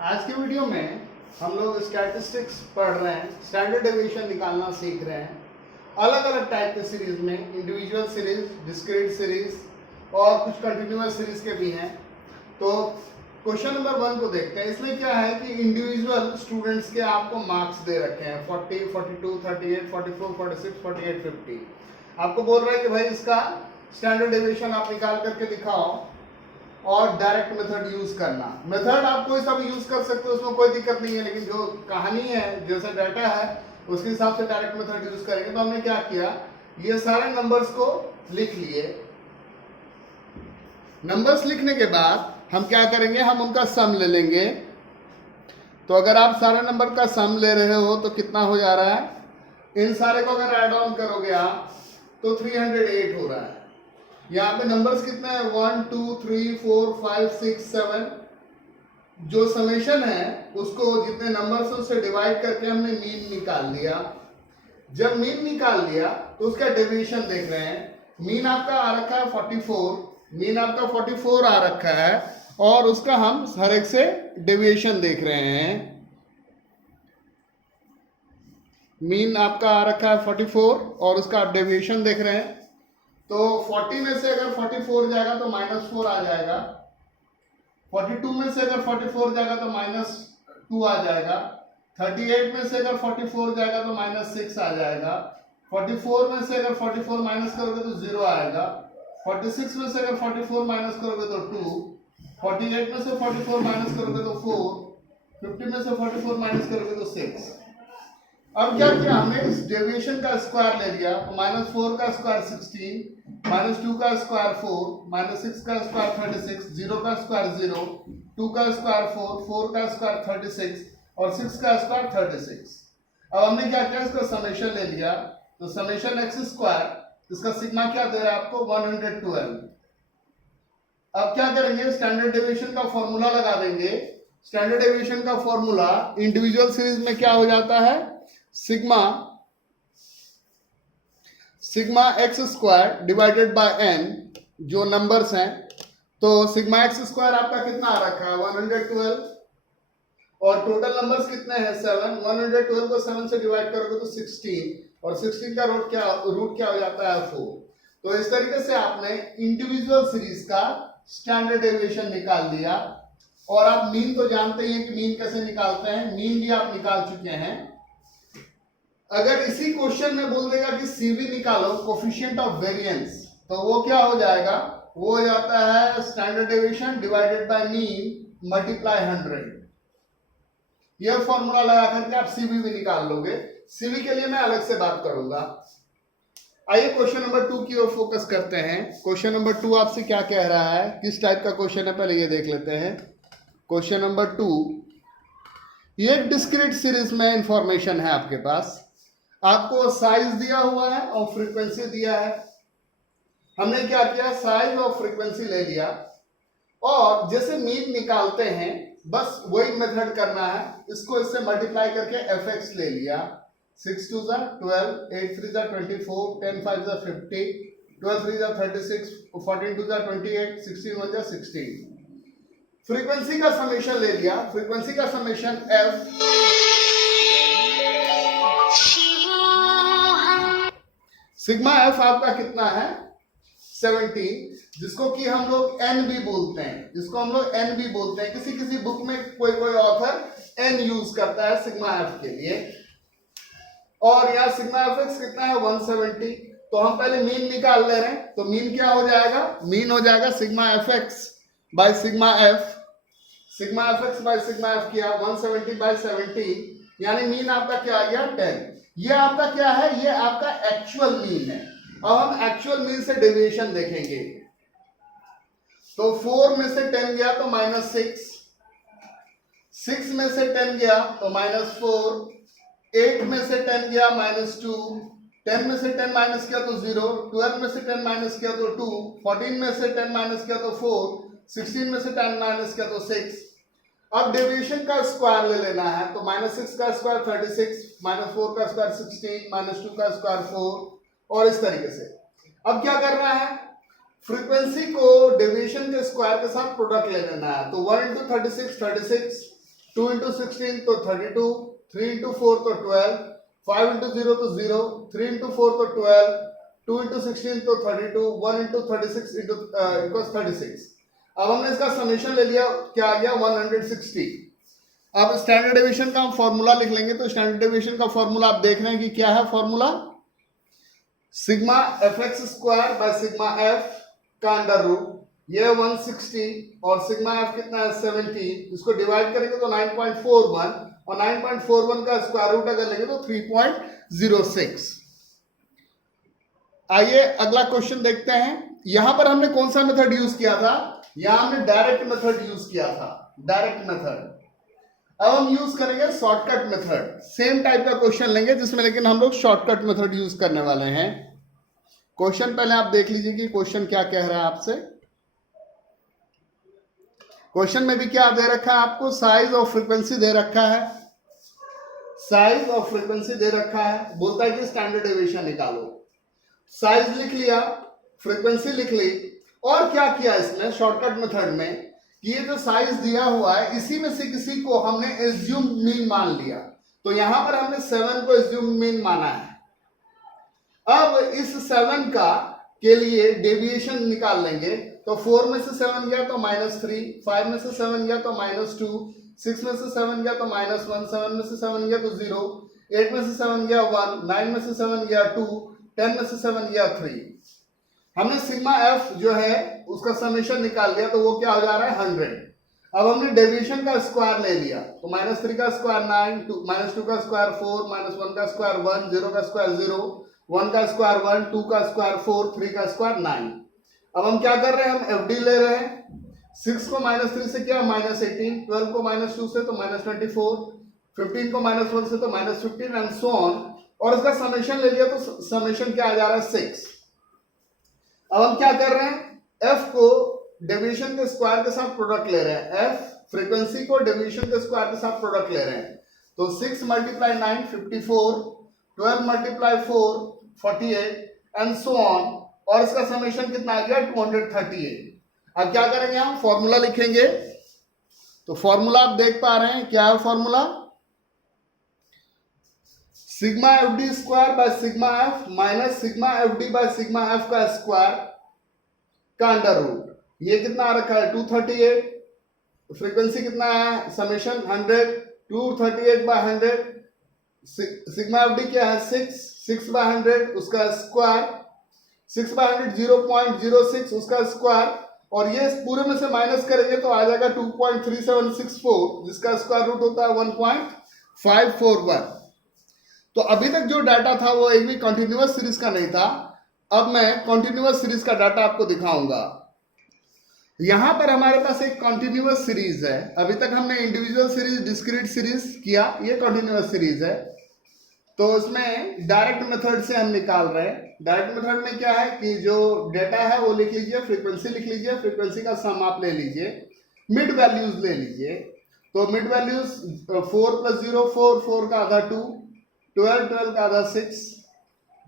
आज की वीडियो में हम लोग स्टैटिस्टिक्स पढ़ रहे हैं, स्टैंडर्ड डेविएशन निकालना सीख रहे हैं। अलग अलग टाइप के सीरीज में इंडिविजुअल सीरीज, डिस्क्रीट सीरीज और कुछ कंटिन्यूअस सीरीज के भी हैं। तो क्वेश्चन नंबर 1 को देखते हैं। इसमें क्या है कि इंडिविजुअल स्टूडेंट्स के आपको मार्क्स दे रखे हैं 40, 42, 38, 44, 46, 48, 50। आपको बोल रहा है कि भाई इसका स्टैंडर्ड डेविएशन आप निकाल करके दिखाओ और डायरेक्ट मेथड यूज करना। मेथड आप कोई सा भी यूज कर सकते हो, उसमें कोई दिक्कत नहीं है, लेकिन जो कहानी है, जैसा डाटा है, उसके हिसाब से डायरेक्ट मेथड यूज करेंगे। तो हमने क्या किया, ये सारे नंबर्स को लिख लिए। नंबर्स लिखने के बाद हम क्या करेंगे, हम उनका सम ले लेंगे। तो अगर आप सारे नंबर का सम ले रहे हो तो कितना हो जा रहा है, इन सारे को अगर ऐड ऑन करोगे आप तो 308 हो रहा है। यहाँ पे नंबर्स कितने हैं, 1 2 3 4 5 6 7। जो समेशन है उसको जितने नंबर्स है उससे डिवाइड करके हमने मीन निकाल लिया। जब मीन निकाल लिया तो उसका डेविएशन देख रहे हैं। मीन आपका आ रखा है 44, मीन आपका 44 आ रखा है और उसका हम हर एक से डेविएशन देख रहे हैं। मीन आपका आ रखा है 44 और उसका आप डेविएशन देख रहे हैं। तो 40 में से अगर 44 जाएगा तो -4 आ जाएगा। 42 में से अगर 44 जाएगा तो -2 आ जाएगा। 38 में से अगर 44 जाएगा तो -6 आ जाएगा। 44 में से अगर 44 माइनस करोगे तो 0 आएगा। 46 में से अगर 44 माइनस करोगे तो 2। 48 में से 44 माइनस करोगे तो 4। 50 में से 44 माइनस करोगे तो 6। अब क्या किया हमने, इस डेविएशन का स्क्वायर ले लिया। तो -4 का स्क्वायर 16, -2 का स्क्वायर 4, -6 का स्क्वायर 36, 0 का स्क्वायर 0, 2 का स्क्वायर 4, 4 का स्क्वायर 36 और 6 का स्क्वायर 36। अब हमने क्या किया, इसका समेशन ले लिया। तो समेशन x स्क्वायर, इसका सिग्मा क्या दे रहा है आपको, 112। अब क्या करेंगे, स्टैंडर्ड डेविएशन का फॉर्मूला लगा देंगे। स्टैंडर्ड डेविएशन का फॉर्मूला इंडिविजुअल सीरीज में क्या हो जाता है, sigma x square divided by n, जो नंबर्स हैं। तो सिग्मा एक्स स्क्वायर आपका कितना आ रखा है, 112 और टोटल नंबर्स कितने हैं, 7। 112 को 7 से डिवाइड करोगे तो 16 और 16 का रूट क्या हो जाता है, 4। तो इस तरीके से आपने इंडिविजुअल सीरीज का स्टैंडर्ड डेविएशन निकाल लिया। और आप मीन तो जानते ही हैं कि मीन कैसे निकालते हैं, मीन भी आप निकाल चुके हैं। अगर इसी क्वेश्चन में बोल देगा कि सीवी निकालो, कोफिशिएंट ऑफ वेरिएंस, तो वो क्या हो जाएगा, वो हो जाता है standard deviation divided by mean multiply 100। यह फॉर्मूला लगा करके आप सीवी भी निकाल लोगे। सीवी के लिए मैं अलग से बात करूंगा। आइए क्वेश्चन नंबर 2 की ओर फोकस करते हैं। क्वेश्चन नंबर 2 आपसे क्या कह रहा है, किस टाइप का क्वेश्चन है, पहले ये देख लेते हैं। क्वेश्चन नंबर 2, ये एक डिस्क्रीट सीरीज में इंफॉर्मेशन है आपके पास। आपको साइज दिया हुआ है और फ्रीक्वेंसी दिया है। हमने क्या किया, साइज और फ्रीक्वेंसी ले लिया और जैसे मीन निकालते हैं बस वही मेथड करना है। इसको इससे मल्टीप्लाई करके fx ले लिया। 6 2 12, 8 3 24, 10 5 50, 12 3 36, 14 2 28, 16 1 16। फ्रीक्वेंसी का समेशन ले लिया। फ्रीक्वेंसी का समेशन f, सिग्मा एफ आपका कितना है, 17, जिसको कि हम लोग n भी बोलते हैं, किसी किसी बुक में कोई ऑथर n यूज करता है सिग्मा एफ के लिए। और यहाँ सिग्मा एफ एक्स कितना है, 170। तो हम पहले मीन निकाल ले रहे हैं। तो मीन क्या हो जाएगा, मीन हो जाएगा sigma F x bye sigma F. Sigma F x bye sigma F किया 170 बाय 70, यानी मीन आपका क्या आ गया, 10। ये आपका क्या है, ये आपका एक्चुअल मीन है। अब हम एक्चुअल मीन से डेविएशन देखेंगे। तो 4 में से 10 गया तो -6, 6 में से 10 गया तो -4, 8 में से 10 गया -2, 10 में से 10 माइनस किया तो 0, 12 में से 10 माइनस किया तो 2, 14 में से 10 माइनस किया तो 4, 16 में से 10 माइनस किया तो 6। अब डेविएशन का स्क्वायर ले लेना है। तो -6 का स्क्वायर 36, -4 का स्क्वायर 16, -2 का स्क्वायर 4 और इस तरीके से। अब क्या करना है, फ्रीक्वेंसी को डेविएशन के स्क्वायर के साथ प्रोडक्ट ले लेना है। तो 1 into 36 36, 2 into 16 तो 32, 3 into 4 तो 12, 5 into 0 तो 0, 3 into 4 तो 12, 2 into 16 तो 32, 1 into 36 into equals 36. अब हमने इसका समेशन ले लिया, क्या आ गया 160. अब स्टैंडर्ड डेविएशन का हम फॉर्मूला लिख लेंगे. तो स्टैंडर्ड डेविएशन का फॉर्मूला आप देख रहे हैं कि क्या है formula, sigma F x square by sigma F का अंडर रूट, ये 160 और सिग्मा एफ कितना है 70, इसको डिवाइड करेंगे तो 9.41 और 9.41 का स्क्वायर रूट अगर लेंगे तो 3.06. आइए अगला क्वेश्चन देखते हैं. यहां पर हमने कौन सा मेथड यूज किया था, यहां हमने डायरेक्ट मेथड यूज किया था, डायरेक्ट मेथड. अब हम यूज करेंगे शॉर्टकट मेथड. सेम टाइप का क्वेश्चन लेंगे जिसमें लेकिन हम लोग शॉर्टकट मेथड यूज करने वाले हैं. क्वेश्चन पहले आप देख लीजिए कि क्वेश्चन क्या कह रहा है आपसे. क्वेश्चन में भी क्या दे रखा है आपको, साइज और फ्रीक्वेंसी दे रखा है, साइज और फ्रीक्वेंसी दे रखा है. बोलता है कि स्टैंडर्ड डेविएशन निकालो. साइज लिख लिया, फ्रीक्वेंसी लिख ली, और क्या किया इसमें शॉर्टकट मेथड में, ये जो साइज दिया हुआ है इसी में से किसी को हमने एज्यूम मीन मान लिया. तो यहां पर हमने 7 को एज्यूम मीन माना है. अब इस 7 का के लिए डेविएशन निकाल लेंगे. तो 4 में से 7 गया तो -3, 5 में से 7 गया तो -2, 6 में से 7 गया तो -1, 7 में से 7 गया तो 0, 8 में से 7 गया 1, 9 में से 7 गया 2, 10 में से 7 गया 3. हमने सिग्मा एफ जो है उसका समेशन निकाल लिया तो वो क्या हो जा रहा है 100. अब हमने डेविएशन का स्क्वायर ले लिया तो -3 का स्क्वायर 9, -2 का स्क्वायर 4, -1 का स्क्वायर 1, 0 का स्क्वायर 0, 1 का स्क्वायर 1, 2 का स्क्वायर 4, 3 का स्क्वायर 9. अब हम क्या कर रहे हैं, हम एफडी ले रहे हैं. 6 को -3 से क्या -18, 12 को -2 से तो -24, 15 को -1 से तो -15 एंड सो ऑन. और इसका समेशन ले लिया तो समेशन क्या आ जा रहा है 6. अब हम क्या कर रहे हैं, एफ को डेविएशन के स्क्वायर के साथ प्रोडक्ट ले रहे हैं, एफ फ्रीक्वेंसी को डेविएशन के स्क्वायर के साथ प्रोडक्ट ले रहे हैं. तो 6 × 9 54, 12 × 4 48 एंड सो ऑन. और इसका समेशन कितना आ गया 238. अब क्या करेंगे, हम फॉर्मूला लिखेंगे. तो फॉर्मूला आप देख पा रहे हैं, क्या है formula, sigma F D square by sigma F minus sigma F D by sigma F का स्क्वायर का अंडर रूट. ये कितना आ रखा है 238. फ्रीक्वेंसी कितना है summation 100, 238 by 100. Sigma F D क्या है 6 बाय 100 उसका स्क्वायर, 6 बाय 100 0.06 उसका स्क्वायर. और ये पूरे में से माइनस करेंगे तो आ जाएगा 2.3764 जिसका स्क्वायर रूट होता है 1.541. तो अभी तक जो डाटा था वो एक भी कंटिन्यूअस सीरीज का नहीं था. अब मैं कंटिन्यूअस सीरीज का डाटा आपको दिखाऊंगा. यहां पर हमारे पास एक कंटिन्यूअस सीरीज है. अभी तक हमने इंडिविजुअल सीरीज, डिस्क्रीट सीरीज किया, ये कंटिन्यूअस सीरीज है. तो उसमें डायरेक्ट मेथड से हम निकाल रहे हैं. डायरेक्ट मेथड में क्या है कि जो डेटा है वो लिख लीजिए, फ्रीक्वेंसी लिख लीजिए, फ्रीक्वेंसी का सम आप ले लीजिए, मिड वैल्यूज ले लीजिए. तो मिड वैल्यूज 4 + 0 4, 4 का आधा 2, 12, 12 का आधा 6,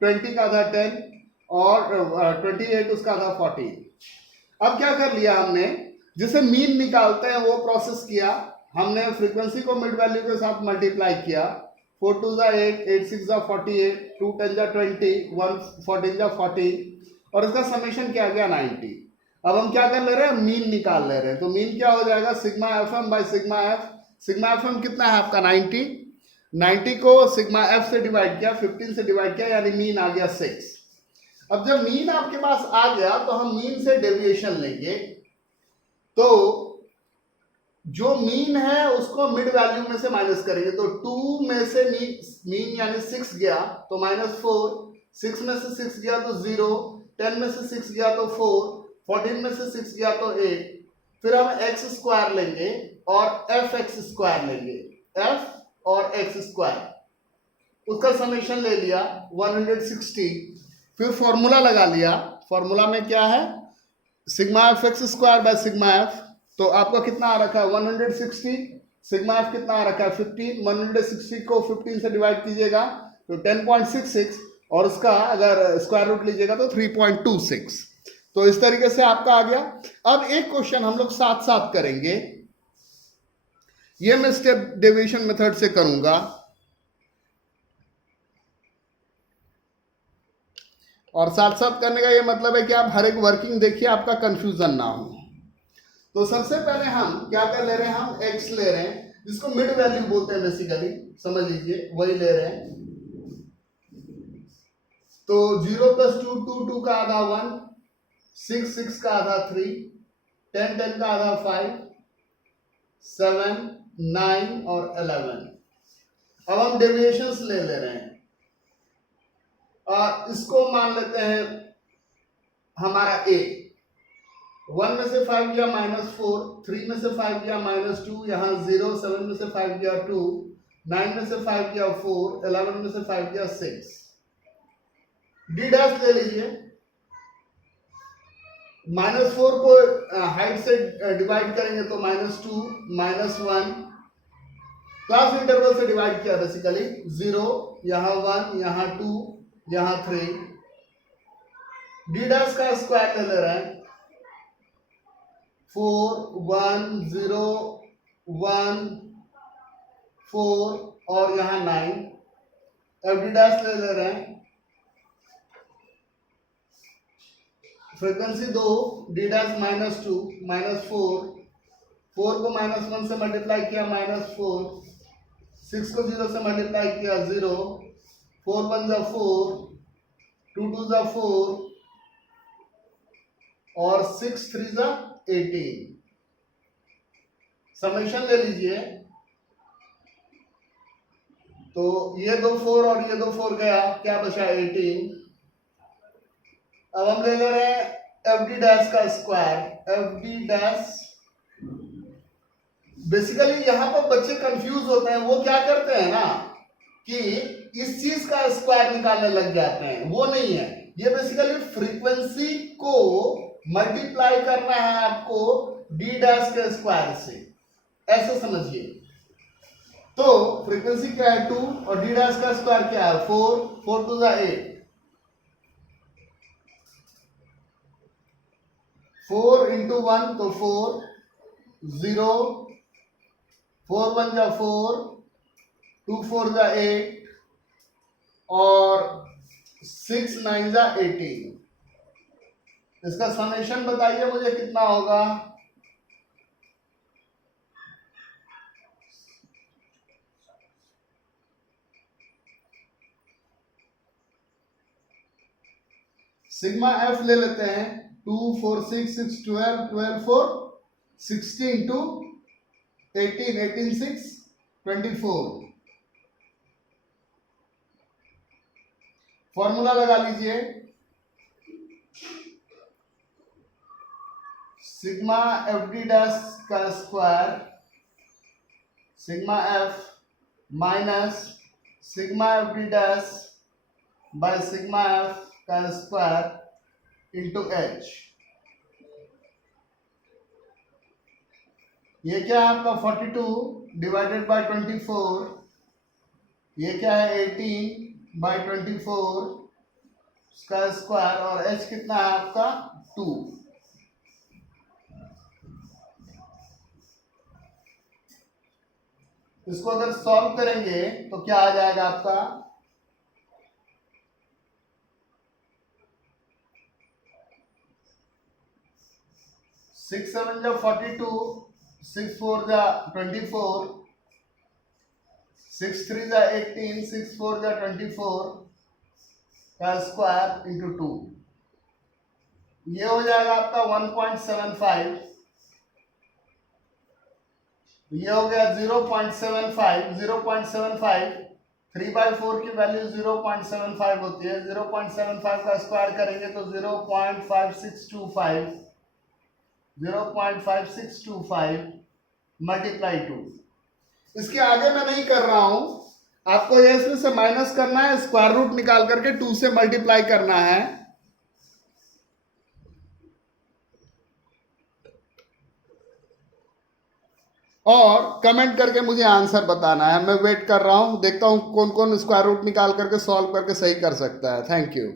20 का आधा 10 और 28 उसका आधा 40. अब क्या कर लिया हमने, जिसे मीन निकालते हैं वो प्रोसेस किया. हमने फ्रीक्वेंसी को मिड वैल्यू के साथ मल्टीप्लाई किया. 4 2 = 8, 8 6 = 48, 2 10 = 20, 1 14 = 40 और इसका समेशन क्या आ गया 90. अब हम क्या कर ले रहे हैं, मीन निकाल ले रहे हैं. तो मीन क्या हो जाएगा sigma F M by sigma F. Sigma F M कितना है आपका 90. 90 को सिग्मा एफ से डिवाइड किया, 15 से डिवाइड किया, यानी मीन आ गया 6. अब जब मीन आपके पास आ गया तो हम मीन से डेविएशन लेंगे. तो जो मीन है उसको मिड वैल्यू में से माइनस करेंगे. तो 2 में से मीन यानी 6 गया तो -4, 6 में से 6 गया तो 0, 10 में से 6 गया तो 4, 14 में से 6 गया तो 8. फिर हम एक्स स्क्वायर लेंगे और एफ एक्स स्क्वायर लेंगे, एफ और एक्स स्क्वायर, उसका समेशन ले लिया 160. फिर फॉर्मूला लगा लिया. फॉर्मूला में क्या है, sigma F x square by sigma F. तो आपका कितना आ रखा है 160. सिग्मा एफ कितना आ रखा है 15. 160 को 15 से डिवाइड कीजिएगा तो 10.66 और उसका अगर स्क्वायर रूट लीजिएगा तो 3.26. तो इस तरीके से आपका आ गया. अब एक क्वेश्चन हम लोग साथ साथ करेंगे ये मैं स्टेप डेविएशन मेथड से करूंगा। और साथ साथ करने का ये मतलब है कि आप हर एक वर्किंग देखिए, आपका कंफ्यूजन ना हो। तो सबसे पहले हम क्या कर ले रहे हैं, हम x ले रहे हैं, जिसको मिड वैल्यू बोलते हैं बेसिकली, समझ लीजिए वही ले रहे हैं। तो 0 + 2 2 2 का आधा 1, 6 6 का आधा 3, 10 10 का आधा 5, 7 9 और 11। अब हम डेविएशंस ले रहे हैं और इसको मान लेते हैं हमारा a। 1 में से 5 गया -4, 3 में से 5 गया -2, यहाँ 0, 7 में से 5 गया 2, 9 में से 5 गया 4, 11 में से 5 गया 6। डी डैश ले लीजिए। -4 को हाइट से डिवाइड करेंगे तो -2, -1, क्लास इंटरवल से डिवाइड किया बेसिकली, 0, यहाँ 1, यहाँ 2, यहाँ 3। डी डैश का स्क्वायर ले रहे हैं, 4 1 0 1 4 और यहाँ 9। अब डी डैश ले रहे हैं, फ्रीक्वेंसी 2, डी डैश -2 -4, 4 को -1 से मल्टीप्लाई किया -4, 6 को 0 से मल्टीप्लाई किया 0, 4 1 जा 4, 2 2 जा 4 और 6 3 जा 18। समेशन ले लीजिए, तो ये 2 4 और ये 2 4 गया, क्या बचा 18। अब हम ले रहे हैं एफ डी डैश का square. F D dash basically यहाँ पर बच्चे कंफ्यूज होते हैं, वो क्या करते हैं ना कि इस चीज का स्क्वायर निकालने लग जाते हैं, वो नहीं है। ये बेसिकली फ्रीक्वेंसी को मल्टीप्लाई करना है आपको डी डैश के स्क्वायर से, ऐसे समझिए। तो फ्रीक्वेंसी क्या है 2 और डी डैश का स्क्वायर क्या है 4, 4 2 जा 8, 4 into 1 तो 4, 0, 4 1 जा 4, 2 4 जा 8 और 6 9 जा 18। इसका समेशन बताइए मुझे कितना होगा। सिग्मा एफ ले लेते हैं, 2 4 6 6 12 12 4 16 2 18 18 6 24। फॉर्मूला लगा लीजिए, सिग्मा एफ डी डैश का square, sigma F minus sigma F D dash by sigma F का स्क्वायर इंटू एच। ये क्या है आपका 42 डिवाइडेड बाय 24, ये क्या है 18 बाय 24 का स्क्वायर और एच कितना है आपका 2। इसको अगर सॉल्व करेंगे तो क्या आ जाएगा आपका 6 7 जा 42, 6 4 जा 24, 6 3 जा 18, 6 4 जा 24 का स्क्वायर इंटू 2। ये हो जाएगा आपका 1.75। ये हो गया 0.75। 0.75 3/4 की वैल्यू 0.75 होती है। 0.75 का स्क्वायर करेंगे तो 0.5625 0.5625 मल्टीप्लाई 2। इसके आगे मैं नहीं कर रहा हूं, आपको ये इसमें से माइनस करना है, स्क्वायर रूट निकाल करके 2 से मल्टीप्लाई करना है। और कमेंट करके मुझे आंसर बताना है। मैं वेट कर रहा हूं, देखता हूं कौन कौन स्क्वायर रूट निकाल करके सॉल्व करके सही कर सकता है। Thank you.